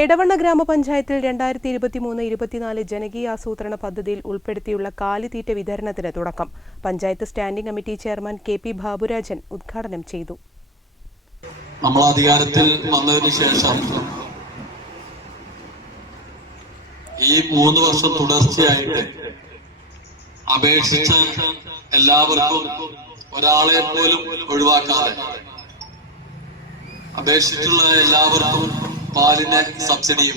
എടവണ്ണ ഗ്രാമപഞ്ചായത്തിൽ രണ്ടായിരത്തി ഇരുപത്തിമൂന്ന് ഇരുപത്തിനാല് ജനകീയ ആസൂത്രണ പദ്ധതിയിൽ ഉൾപ്പെടുത്തിയുള്ള കാലിത്തീറ്റ വിതരണത്തിന് തുടക്കം. Panchayat standing committee chairman K P Baburajan ഉദ്ഘാടനം ചെയ്തു. നമ്മൾ അധികാരത്തിൽ വന്നതിന് ശേഷം ഈ മൂന്ന് വർഷം തുടർച്ചയായിട്ട് അപേക്ഷിച്ച എല്ലാവർക്കും ഒരാളെ പോലും ഒഴിവാക്കാതെ അപേക്ഷിച്ചുള്ള എല്ലാവർക്കും പാലിന് സബ്സിഡിയും.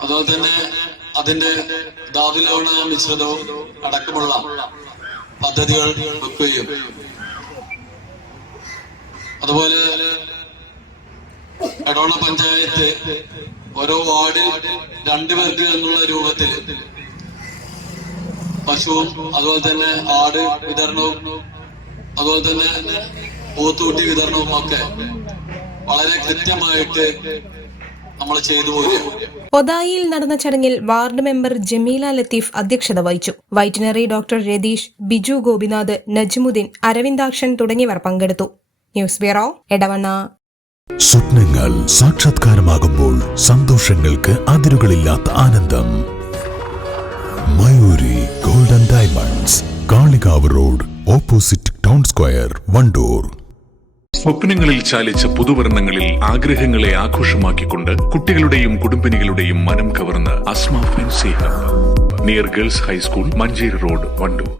അതുപോലെ തന്നെ അതിന്റെ ധാതുലവണ മിശ്രിതവും അടക്കമുള്ള പദ്ധതികൾ വെക്കുകയും അതുപോലെ എടോണ പഞ്ചായത്ത് ഓരോ വാർഡിൽ രണ്ടു പേർക്ക് എന്നുള്ള രൂപത്തിൽ പശുവും അതുപോലെ തന്നെ ആട് വിതരണവും അതുപോലെ തന്നെ പോത്തുകുട്ടി വിതരണവും ഒക്കെ വളരെ കൃത്യമായിട്ട് നമ്മൾ ചെയ്തു പോരും ഒതായിയിൽ നടന്ന ചടങ്ങിൽ വാർഡ് മെമ്പർ ജമീല ലത്തീഫ് അധ്യക്ഷത വഹിച്ചു. വൈറ്റിനറി ഡോക്ടർ രതീഷ് ബിജു ഗോപിനാഥ് നജ്മുദ്ദീൻ അരവിന്ദാക്ഷൻ തുടങ്ങിയവർ പങ്കെടുത്തു. News bureau Edavanna. സ്വപ്നങ്ങൾ സാക്ഷാത്കാരമാകുമ്പോൾ സന്തോഷങ്ങൾക്ക് അതിരുകളില്ലാത്ത ആനന്ദം. Mayoori golden diamonds Kalikavu road opposite town square Wandoor. സ്വപ്നങ്ങളിൽ ചാലിച്ച പുതുവർണങ്ങളിൽ ആഗ്രഹങ്ങളെ ആഘോഷമാക്കിക്കൊണ്ട് കുട്ടികളുടെയും കുടുംബിനികളുടെയും മനം കവർന്ന് Asma fancy hub. Near girls high school Manjeri road Wandoor.